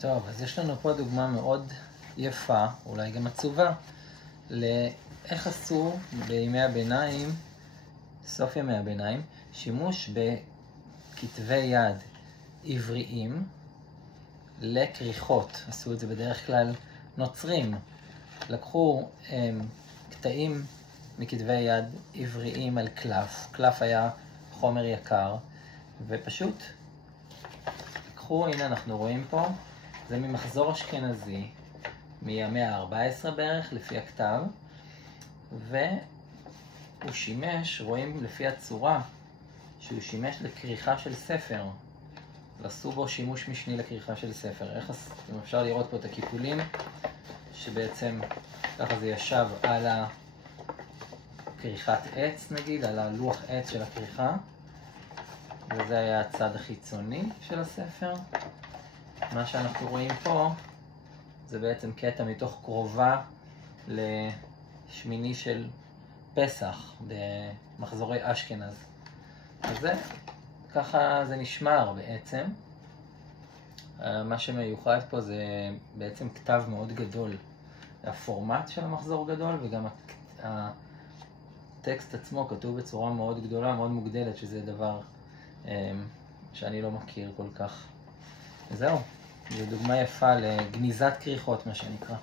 טוב, אז יש לנו פה דוגמה מאוד יפה, אולי גם עצובה, לאיך עשו בימי הביניים, סוף ימי הביניים, שימוש בכתבי יד עבריים לכריכות. עשו את זה בדרך כלל נוצרים. לקחו קטעים מכתבי יד עבריים על קלף. קלף היה חומר יקר, ופשוט לקחו, הנה אנחנו רואים פה, זה ממחזור אשכנזי, מהמאה ה-14 בערך, לפי הכתב, והוא שימש, רואים לפי הצורה, שהוא שימש לכריכה של ספר. עשו בו שימוש משני לכריכה של ספר. איך אפשר לראות פה את הקיפולים, שבעצם ככה זה ישב על הכריכת עץ נגיד, על הלוח עץ של הכריכה, וזה היה הצד החיצוני של הספר. מה שאנחנו רואים פה זה בעצם קטע מתוך קרובה לשמיני של פסח במחזורי אשכנז. אז זה, ככה זה נשמר בעצם. מה שמיוחד פה זה בעצם כתב מאוד גדול. הפורמט של המחזור גדול, וגם הטקסט עצמו כתוב בצורה מאוד גדולה, מאוד מוגדלת, שזה דבר שאני לא מכיר כל כך. וזהו, זו דוגמה יפה לגניזת כריכות, מה שנקרא.